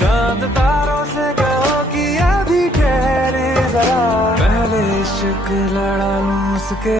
चांद तारों से कहो कि अभी ठहरे जरा, पहले इश्क लड़ा लूं उसके